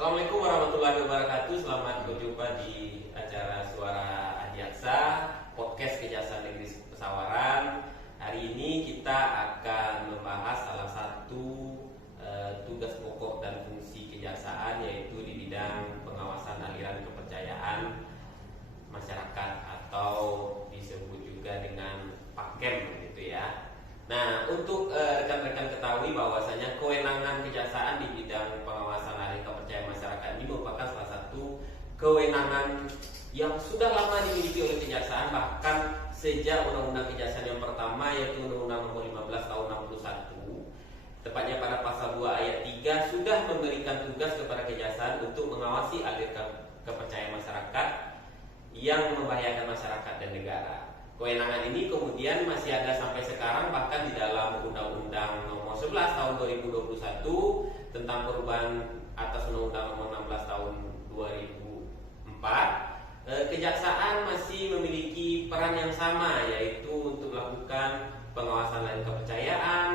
Assalamualaikum warahmatullahi wabarakatuh. Selamat berjumpa di acara Suara Adiaksa, podcast Kejaksaan Negeri Pesawaran. Hari ini kita akan membahas salah satu tugas pokok dan fungsi kejaksaan, yaitu di bidang pengawasan aliran kepercayaan masyarakat atau disebut juga dengan Pakem gitu ya. Nah, untuk rekan-rekan ketahui bahwasanya kewenangan kejaksaan di bidang pengawasan aliran kepercayaan masyarakat ini merupakan salah satu kewenangan yang sudah lama dimiliki oleh kejaksaan, bahkan sejak Undang-Undang Kejaksaan yang pertama, yaitu Undang-Undang Nomor 15 Tahun 61, tepatnya pada pasal 2 ayat 3 sudah memberikan tugas kepada kejaksaan untuk mengawasi aliran kepercayaan masyarakat yang membahayakan masyarakat dan negara. Kewenangan ini kemudian masih ada sampai sekarang, bahkan di dalam Undang-Undang Nomor 11 Tahun 2021 tentang perubahan atas Undang-Undang Nomor 16 Tahun 2004, kejaksaan masih memiliki peran yang sama, yaitu untuk melakukan pengawasan aliran kepercayaan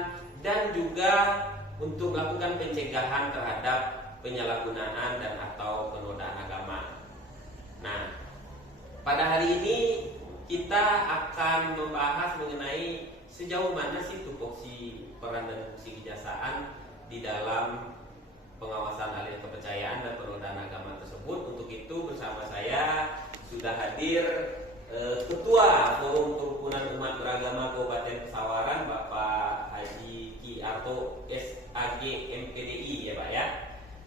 dan juga untuk melakukan pencegahan terhadap penyalahgunaan dan atau penodaan agama. Nah, pada hari ini kita akan membahas mengenai sejauh mana sih tupoksi peran dan fungsi kejaksaan di dalam pengawasan aliran kepercayaan dan penodaan agama tersebut. Untuk itu bersama saya sudah hadir Ketua Forum Kerukunan Umat Beragama Kabupaten Pesawaran, Bapak Haji Ki Arto SAG MPDI, ya Pak ya.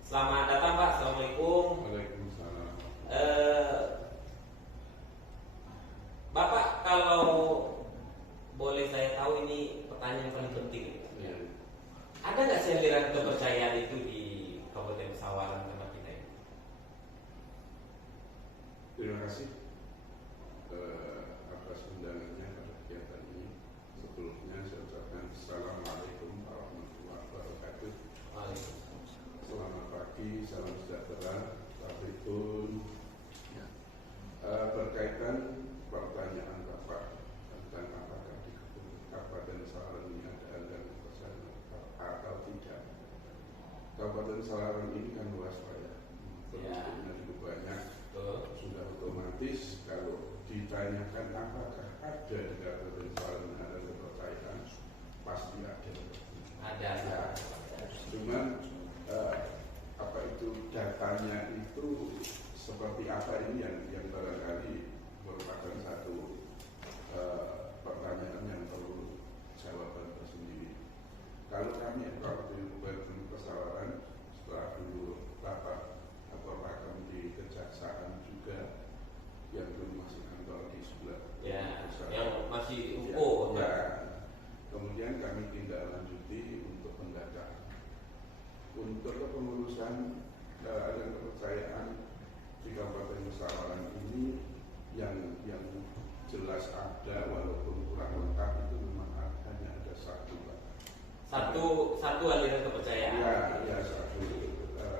Selamat datang Pak. Assalamualaikum. Waalaikumsalam. Bapak, kalau boleh saya tahu, ini pertanyaan yang paling penting. Ya. Ada nggak sih aliran kepercayaan itu di Kabupaten Pesawaran tempat kita ini? Terima kasih atas undangannya pada kegiatan ini. Sebelumnya saya ucapkan Assalamualaikum warahmatullahi wabarakatuh. Waalaikumsalam. Selamat pagi, salam sejahtera, Assalamualaikum. Berkaitan pertanyaan Bapak tentang apakah di Kabupaten Pesawaran ini ada aliran kepercayaan atau tidak. Kabupaten Pesawaran ini kan luas Pak ya, penduduknya cukup banyak. Sudah otomatis kalau ditanyakan apakah ada di Kabupaten Pesawaran aliran kepercayaan, pasti ada. Ada. Ya. Cuman apa itu datanya itu seperti apa ini yang barangkali merupakan satu pertanyaan yang perlu jawaban tersendiri. Kalau kami di Kabupaten Pesawaran, setelah dulu rapat atau Pakem di kejaksaan juga, yang dulu masih kantor di sebelah Ya, pusat. yang masih UO. Ya. Kemudian kami tindak lanjuti untuk pendataan. Untuk kepengurusan aliran kepercayaan di Kabupaten Pesawaran ini yang jelas ada, walaupun kurang lengkap, itu memang hanya ada satu Pak. Satu aliran kepercayaan. Ya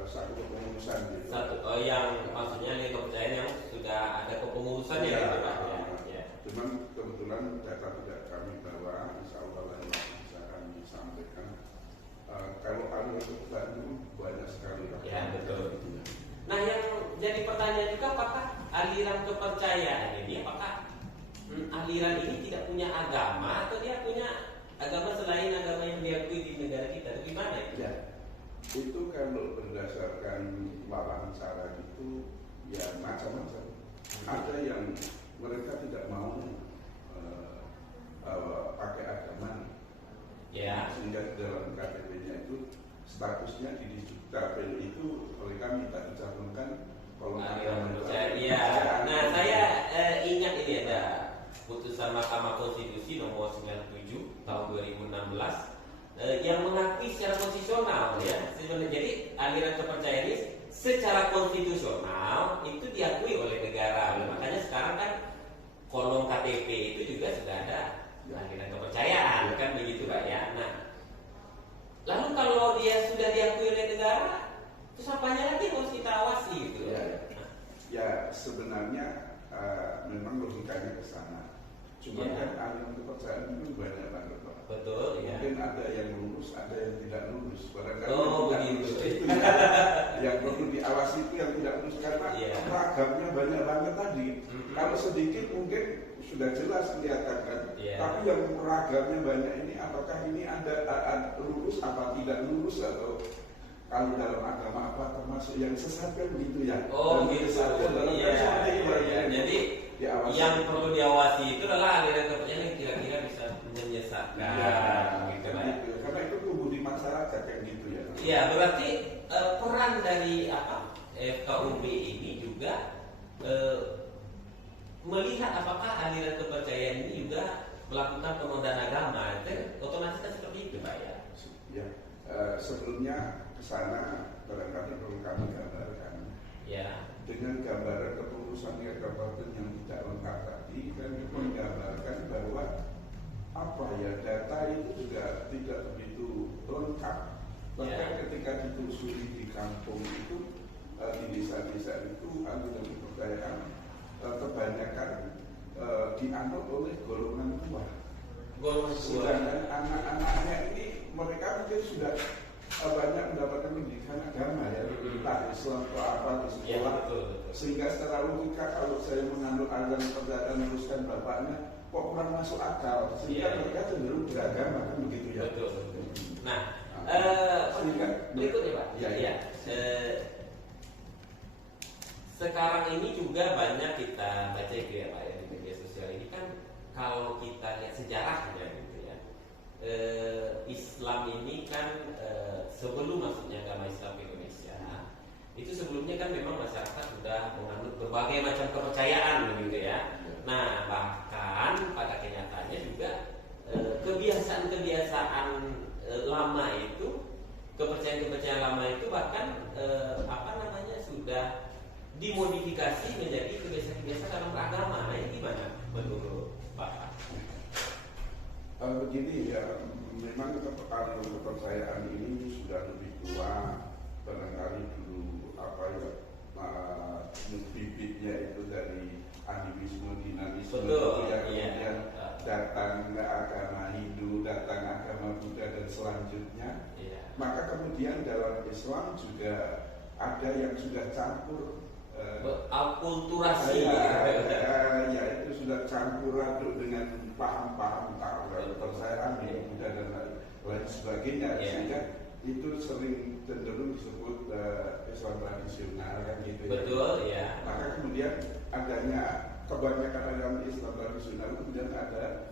satu kepengurusan gitu. Yang maksudnya aliran kepercayaan yang sudah ada kepengurusannya Ya, gitu Pak. Ya. Cuman kebetulan data tidak kami bawa, insya Allah lain waktu bisa kami sampaikan. Kalau aliran kepercayaan itu banyak sekali Pak. Ya, betul. Nah, yang jadi pertanyaan juga, apakah aliran kepercayaan ini, apakah aliran ini tidak punya agama atau dia punya agama selain agama yang diakui di negara kita? Itu gimana itu? Ya, itu kalau berdasarkan wawancara itu ya macam-macam. Ada yang mereka tidak mau pakai agama, Ya. sehingga di dalam KTP-nya itu statusnya di dukcapil itu oleh kami tak dicantumkan kalau Aliran agama. kepercayaan. Iya. Nah, saya ingat ini ada putusan Mahkamah Konstitusi nomor 97 tahun 2016 yang mengakui secara konstitusional ya. Jadi aliran kepercayaan ini secara konstitusional itu diakui oleh negara. Makanya sekarang kan kolom KTP itu juga sudah ada aliran kepercayaan, kan begitu Pak ya. Nah, lalu kalau dia sudah diakui oleh negara, terus apanya lagi harus kita awasi gitu? Ya sebenarnya memang logikanya ke sana. Cuma kan aliran kepercayaan itu banyak banget Pak. Betul ya. Mungkin ada yang lurus, ada yang tidak lurus. Barangkali Oh yang tidak begitu. lurus itu yang perlu diawasi sedikit mungkin sudah jelas kelihatan kan. Yeah. Tapi yang ragamnya banyak ini, apakah ini ada lurus apa tidak lurus, atau kalau dalam agama apa termasuk yang sesat kan begitu ya. Oh gitu. Iya. Jadi yang perlu diawasi itu adalah aliran kepercayaan yang kira-kira bisa menyesatkan. Gitu. Karena itu tumbuh di masyarakat yang gitu ya. Iya, berarti peran dari FKUB ini juga melihat apakah aliran kepercayaan ini juga melakukan penodaan agama. Itu otomatis kan seperti itu, Pak ya. Ya, sebelumnya ke sana barangkali perlu kami gambarkan. Ya. Dengan gambaran kepengurusan kabupaten yang tidak lengkap tadi kan menggambarkan bahwa data itu juga tidak begitu lengkap. Bahkan ketika ditelusuri di kampung itu, di desa-desa itu aliran kepercayaan kebanyakan dianut oleh golongan tua. Sedangkan anak-anaknya ini mereka mungkin sudah banyak mendapatkan pendidikan agama ya, entah Islam atau apa di sekolah. Sehingga secara logika kalau saya menganut aliran kepercayaan meneruskan bapaknya, kok kurang masuk akal. Sehingga mereka cenderung beragama kan begitu ya. Betul. Nah, berikutnya Pak. Ya. Sekarang ini juga banyak kita baca gitu ya Pak ya, di media sosial ini kan, kalau kita lihat sejarahnya gitu ya, Islam ini kan sebelum masuknya agama Islam ke Indonesia itu sebelumnya kan memang masyarakat sudah menganut berbagai macam kepercayaan begitu ya. Nah bahkan pada kenyataannya juga kebiasaan-kebiasaan lama itu, kepercayaan-kepercayaan lama itu bahkan sudah dimodifikasi menjadi kebiasaan-kebiasaan dalam beragama. Nah ini gimana menurut Pak? Begini ya, memang kepercayaan ini sudah lebih tua. Barangkali dulu bibitnya itu dari animisme, dinamisme itu ya, kemudian datang ke agama Hindu, datang agama Buddha dan selanjutnya. Maka kemudian dalam Islam juga ada yang sudah campur akulturasi ya itu sudah campur aduk dengan paham-paham kepercayaan Buddha dan lain sebagainya, sehingga itu sering cenderung disebut Islam tradisional kan gitu. Betul ya. Maka kemudian adanya kebanyakan aliran Islam tradisional, kemudian ada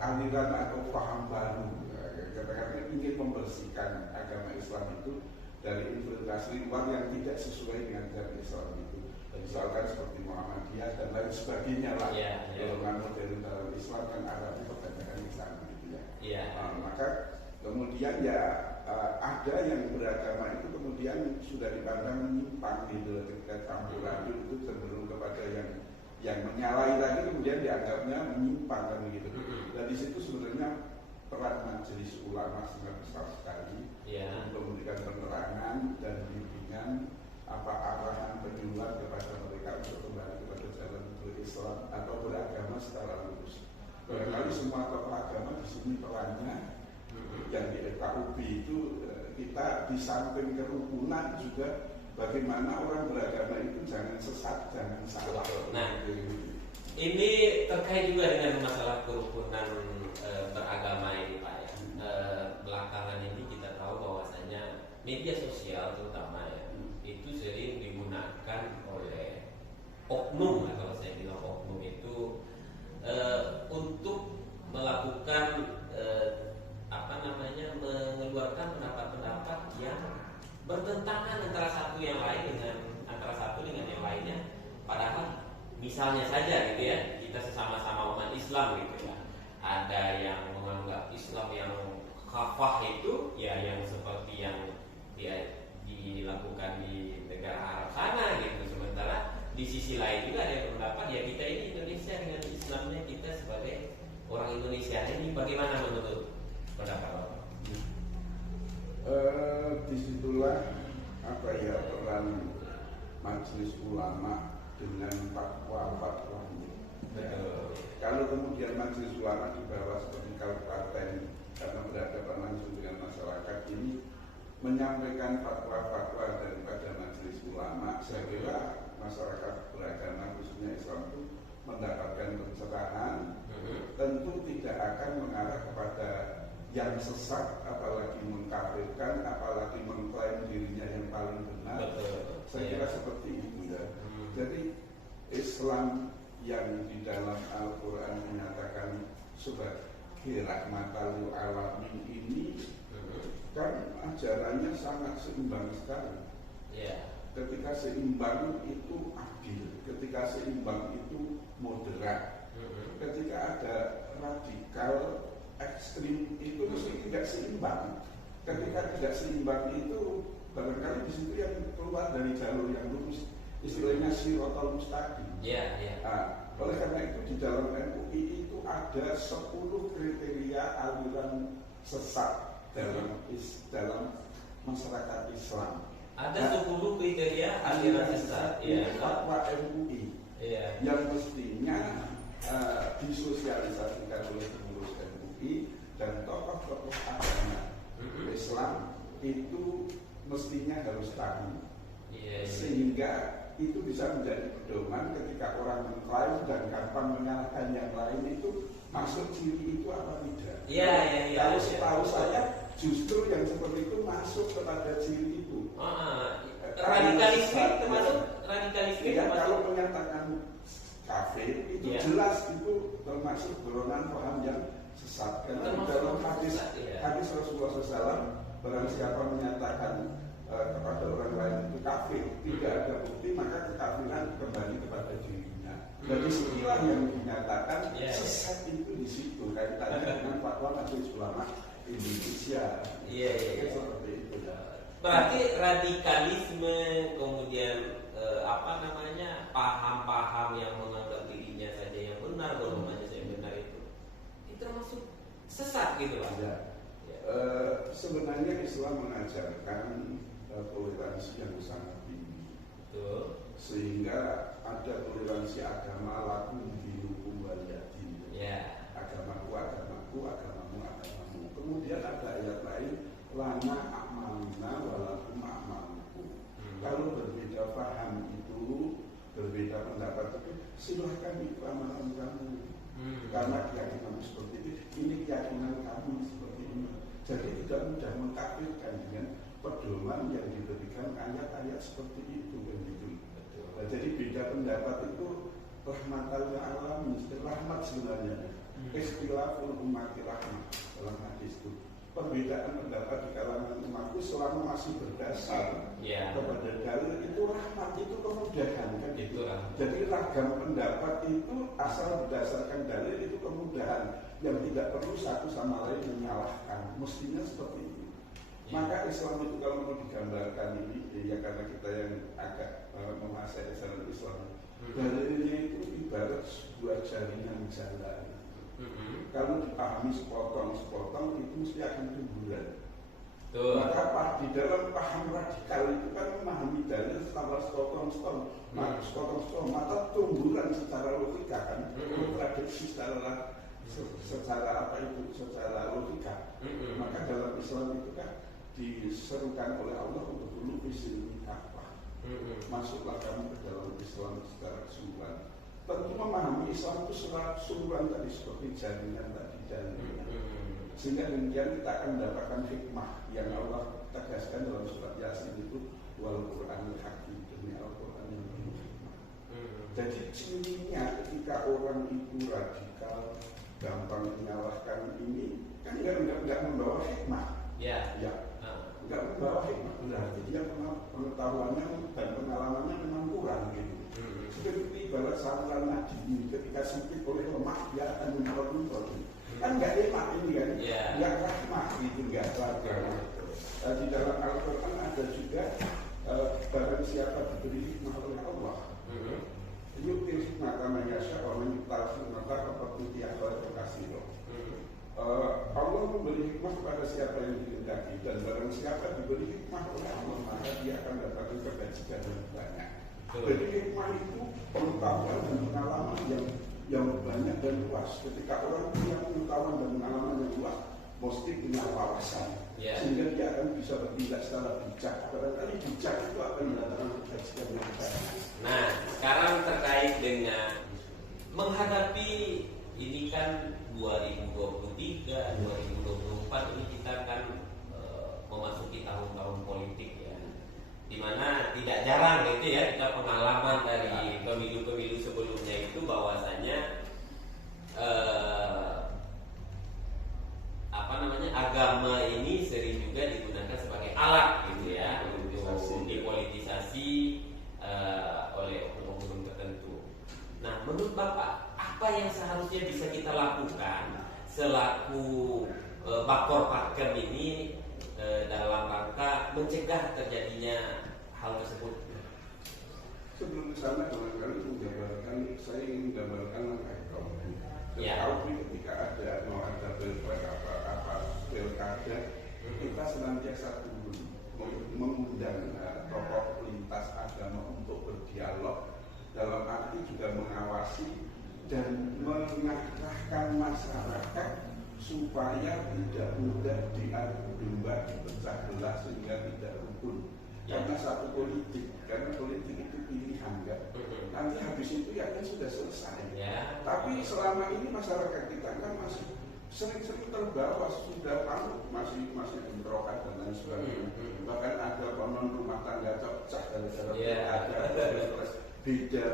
aliran atau paham baru, katakanlah ingin membersihkan agama Islam itu dari infiltrasi luar yang tidak sesuai dengan ajaran Islam itu. Misalkan seperti Muhammadiyah dan lain sebagainya lah. Golongan modern dalam Islam kan arahnya kebanyakan di sana gitu ya. Maka kemudian ada yang beragama itu kemudian sudah dipandang menyimpang gitu, ketika campur aduk itu cenderung kepada yang menyalahi tadi kemudian dianggapnya menyimpang kan begitu. Dan di situ sebenarnya peran majelis ulama sangat besar sekali untuk memberikan penerangan dan bimbingan arahan penyuluhan kepada mereka untuk kembali kepada jalan berislam atau beragama secara lurus. Barangkali semua tokoh agama di sini perannya yang di FKUB itu kita di samping kerukunan juga bagaimana orang beragama itu jangan sesat, jangan salah. Nah, ini terkait juga dengan masalah kerukunan beragama ini Pak ya. Belakangan ini kita tahu bahwasanya media sosial terutama ya itu sering digunakan oleh oknum, kalau saya bilang oknum itu untuk melakukan mengeluarkan pendapat-pendapat yang bertentangan antara satu dengan yang lainnya. Padahal misalnya saja gitu ya, kita sesama-sama umat Islam gitu ya, ada yang menganggap Islam yang kafah itu ya yang seperti yang dilakukan di negara Arab sana gitu. Sementara di sisi lain juga ada yang berpendapat ya kita ini Indonesia dengan Islamnya kita sebagai orang Indonesia. Ini bagaimana menurut pendapat Bapak? Disitulah peran majelis ulama dengan fatwa-fatwanya. Kalau kemudian majelis ulama di bawah seperti kabupaten karena berhadapan langsung dengan masyarakat ini menyampaikan fatwa-fatwa daripada majelis ulama, saya kira masyarakat beragama khususnya Islam itu mendapatkan pencerahan, tentu tidak akan mengarah kepada yang sesat, apalagi mengkafirkan, apalagi mengklaim dirinya yang paling benar. Saya kira seperti itu ya. Jadi Islam yang di dalam Al-Quran menyatakan sebagai rahmatan lil alamin ini kan ajarannya sangat seimbang sekali. Ketika seimbang itu adil, ketika seimbang itu moderat. Ketika ada radikal ekstrim itu mesti tidak seimbang. Ketika tidak seimbang itu barangkali di situ yang keluar dari jalur yang lurus, istilahnya siratal mustaqim. Oleh karena itu di dalam MUI itu ada 10 kriteria aliran sesat dalam masyarakat Islam. Ada 10 kriteria aliran sesat. Fatwa MUI yang mestinya disosialisasikan oleh pengurus MUI dan tokoh-tokoh agama Islam itu mestinya harus tahu, sehingga itu bisa menjadi pedoman ketika orang mengklaim dan gampang menyalahkan yang lain itu masuk ciri itu apa tidak. Kalau setahu saya justru yang seperti itu masuk kepada ciri itu. Radikalisme termasuk radikalisme. Kalau menyatakan kafir itu jelas itu termasuk golongan paham yang sesat. Karena dalam hadis Rasulullah SAW, barang siapa menyatakan kepada orang lain itu kafir, tidak ada bukti, maka kekafiran kembali kepada dirinya. Jadi istilah yang dinyatakan sesat itu di situ kaitannya dengan fatwa Majelis Ulama Indonesia. Seperti itu. Berarti radikalisme, kemudian paham-paham yang menganggap dirinya saja yang benar, golongannya saja yang benar itu termasuk sesat gitu lah. Sebenarnya Islam mengajarkan toleransi yang sangat tinggi. Sehingga ada toleransi agama, lakum dinukum waliyadin. Agamaku, agamamu. Kemudian ada ayat lain, lana a'maluna walakum a'malukum. Kalau berbeda paham itu, berbeda pendapat itu, silahkan itu amalan kamu. Karena keyakinanmu seperti ini keyakinan kamu seperti ini. Jadi tidak mudah mengkafirkan dengan pedoman yang diberikan ayat-ayat seperti itu kan gitu. Nah, jadi beda pendapat itu rahmatan lil alamin, rahmat sebenarnya. Ikhtilaful ummati rahmat dalam hadis itu. Perbedaan pendapat di kalangan umatku selama masih berdasar kepada dalil itu rahmat, itu kemudahan kan gitu. Jadi ragam pendapat itu asal berdasarkan dalil itu kemudahan yang tidak perlu satu sama lain menyalahkan. Mestinya seperti itu. Maka Islam itu kalau mau digambarkan ini ya karena kita yang agak menguasai ajaran Islam, dalilnya itu ibarat sebuah jaringan jalan. Kalau dipahami sepotong-sepotong itu mesti akan tumburan. Maka di dalam paham radikal itu kan memahami dalil setelah sepotong-sepotong, maka tumburan secara logika kan, kontradiksi secara logika. Maka dalam Islam itu kan diserukan oleh Allah untuk dulu isilmi kafah. Masuklah kamu ke dalam Islam secara keseluruhan. Tentu memahami Islam itu secara keseluruhan tadi seperti jaringan tadi jaringan. Sehingga demikian kita akan mendapatkan hikmah yang Allah tegaskan dalam surat Yasin itu wal Qur'anil Hakim, demi Al-Qur'an yang penuh hikmah. Jadi cirinya ketika orang itu radikal, gampang menyalahkan ini kan enggak membawa hikmah. Enggak membawa hikmah, berarti dia pengetahuannya dan pengalamannya memang kurang gitu. Seperti ibarat saluran nadi ini ketika sempit oleh lemak dia akan memperlukan. Kan enggak enak ini kan, enggak rahmah gitu, enggak ragam. Di dalam Al-Quran ada juga barang siapa diberi hikmah oleh Allah, yu'til hikmah kama yasha wa man yu'tal hikmah faqad utiya khairan katsiran. Allah memberi hikmah kepada siapa yang dikehendaki, dan barang siapa diberi hikmah oleh Allah maka dia akan mendapatkan kebajikan yang banyak. Jadi hikmah itu pengetahuan dan pengalaman yang banyak dan luas. Ketika orang punya pengetahuan dan pengalaman yang luas, mesti punya wawasan, sehingga dia akan bisa bertindak secara bijak. Barangkali bijak itu akan mendatangkan kebajikan yang banyak. Nah, sekarang terkait dengan menghadapi ini kan 2023, 2024 ini kita kan memasuki tahun-tahun politik ya, dimana tidak jarang gitu ya kita pengalaman dari pemilu-pemilu sebelumnya itu bahwasanya agama ini sering juga digunakan sebagai alat gitu ya untuk dipolitisasi oleh oknum-oknum tertentu. Nah, menurut Bapak, apa yang seharusnya bisa kita lakukan selaku Bakor Pakem ini dalam rangka mencegah terjadinya hal tersebut? Sebelum kesana saya ingin menggambarkan langkah ekonomi. Kalau ketika mau ada pilpres pilkada, kita senantiasa mengundang tokoh lintas agama untuk berdialog, dalam arti juga mengawasi dan mengarahkan masyarakat supaya tidak mudah diadu domba, dipecah belah sehingga tidak rukun. Karena satu politik, karena politik itu pilihan kan. Nanti habis itu ya kan sudah selesai. Tapi selama ini masyarakat kita kan masih sering-sering terbawa, sudah masih bentrokan dan lain sebagainya. Bahkan ada konon rumah tangga pecah gara-gara ada beda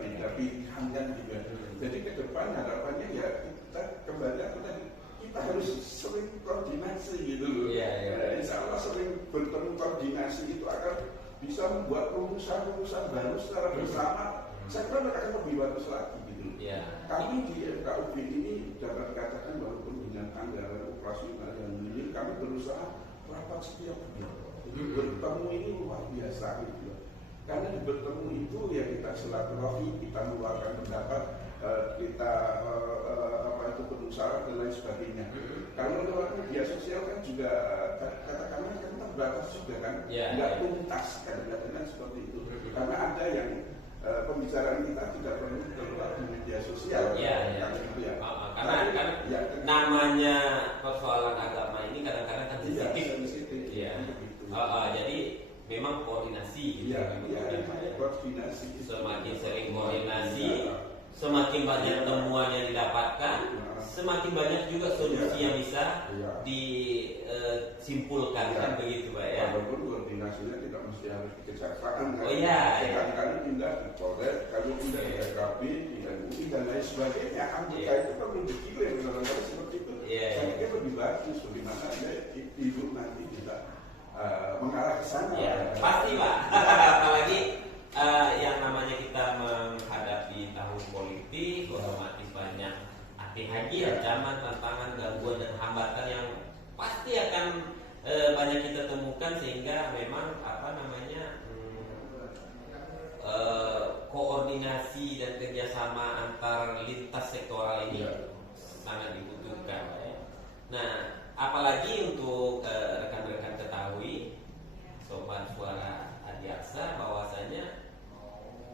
pilihan kan juga. Jadi ke depan harapannya ya kita kembali kita harus sering koordinasi gitu loh. Insya Allah sering bertemu koordinasi itu akan bisa membuat rumusan-rumusan baru secara bersama. Saya kira mereka akan lebih bagus lagi gitu. Kami di FKUB ini dapat dikatakan walaupun dengan anggaran operasional yang minim, kami berusaha rapat setiap bulan. Bertemu ini luar biasa gitu. Karena di bertemu itu ya kita silaturahmi, kita mengeluarkan pendapat, kita berusaha dan lain sebagainya. Kalau lewat media sosial kan juga katakanlah kan terbatas juga kan, nggak tuntas kadang-kadang seperti itu. Karena ada yang pembicaraan kita tidak perlu keluar di media sosial. Karena kan namanya persoalan agama ini kadang-kadang kan sensitif. Jadi memang koordinasi. Koordinasi. Semakin sering koordinasi, semakin banyak temuan yang didapatkan, semakin banyak juga solusi yang bisa disimpulkan kan begitu Pak ya. Walaupun koordinasinya tidak mesti harus di kejaksaan kan. Kali-kali pindah di Polres, kali pindah di RKP, di MUI dan lain sebagainya. Anggota itu perlu dikirim kalau seperti itu. Saya pikir lebih bagus bagaimana ibu nanti kita mengarah ke sana. Pasti Pak. Apalagi yang namanya kita menghadapi tahun politik, otomatis banyak hati-hati, ancaman, tantangan, gangguan dan hambatan yang pasti akan banyak kita temukan, sehingga memang koordinasi dan kerjasama antar lintas sektoral ini sangat dibutuhkan. Nah, apalagi untuk rekan-rekan ketahui, Sobat Suara Adiaksa, bahwasanya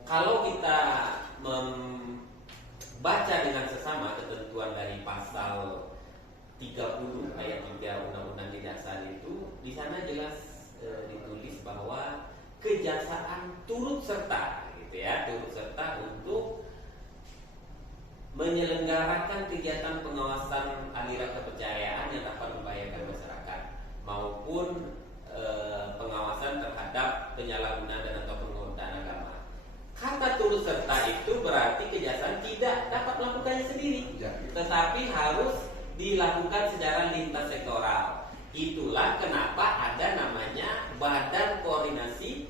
kalau kita membaca dengan sesama ketentuan dari pasal 30 ayat 3 Undang-Undang Kejaksaan itu, di sana jelas ditulis bahwa kejaksaan turut serta untuk menyelenggarakan kegiatan pengawasan aliran kepercayaan yang dapat membahayakan masyarakat maupun pengawasan terhadap penyalahgunaan dan atau penggunaan agama. Kata turut serta itu berarti kejaksaan tidak dapat melakukannya sendiri, tetapi harus dilakukan secara lintas sektoral. Itulah kenapa ada namanya Badan Koordinasi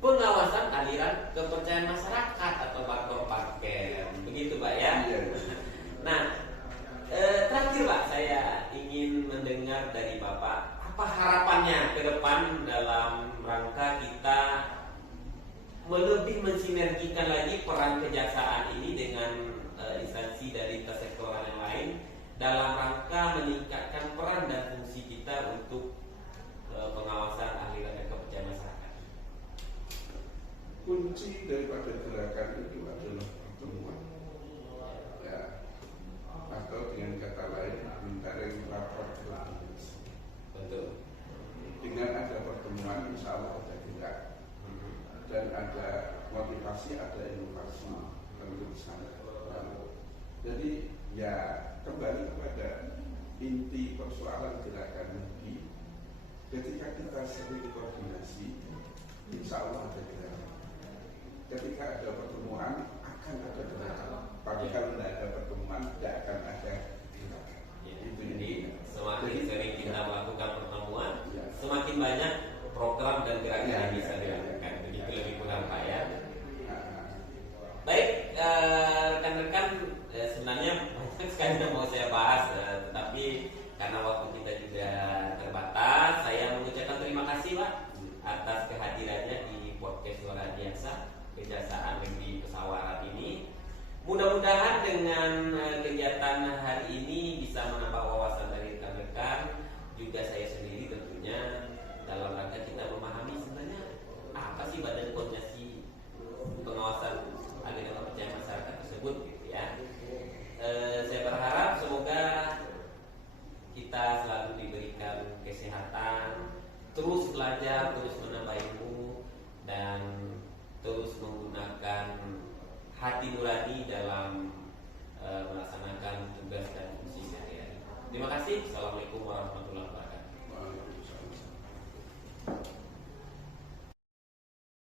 Pengawasan Aliran Kepercayaan Masyarakat atau Bakor Pakem. Begitu Pak ya. Nah, terakhir Pak, saya ingin mendengar dari Bapak apa harapannya ke depan dalam rangka kita lebih mensinergikan lagi peran kejaksaan ini dengan instansi dari lintas sektoral yang lain dalam rangka meningkatkan peran dan fungsi kita untuk pengawasan aliran dan kepercayaan masyarakat. Kunci daripada gerakan itu adalah pertemuan, atau dengan kata lain mencari lapor koordinasi. Betul. Dengan ada pertemuan, insya Allah ada gerak dan ada motivasi, ada inovasi tentu di sana. Jadi ya kembali kepada inti persoalan gerakan ini, ketika kita sering koordinasi, insya Allah ada gerakan. Ketika ada pertemuan akan ada gerakan. Tapi kalau tidak ada pertemuan tidak akan ada gerakan. Itu Jadi semakin sering kita melakukan pertemuan, ya, semakin banyak program dan gerakan yang bisa ya, dilakukan. Begitu lebih kurang Pak ya. Nah, Baik, rekan-rekan, sebenarnya banyak sekali yang mau saya bahas, tetapi karena waktu kita juga terbatas, saya mengucapkan terima kasih Pak atas kehadirannya di podcast Suara Adiaksa Kejaksaan Negeri Pesawaran ini. Mudah-mudahan dengan kegiatan hari ini bisa menambah wawasan dari rekan-rekan, juga saya sendiri tentunya, dalam rangka kita memahami sebenarnya apa sih Badan Koordinasi Pengawasan Agenda Kepercayaan Masyarakat tersebut gitu ya. Saya berharap semoga kita selalu diberikan kesehatan, terus belajar, terus menambah ilmu, dan terus menggunakan hati nurani dalam melaksanakan tugas dan fungsi sehari-hari. Terima kasih. Assalamualaikum warahmatullahi wabarakatuh.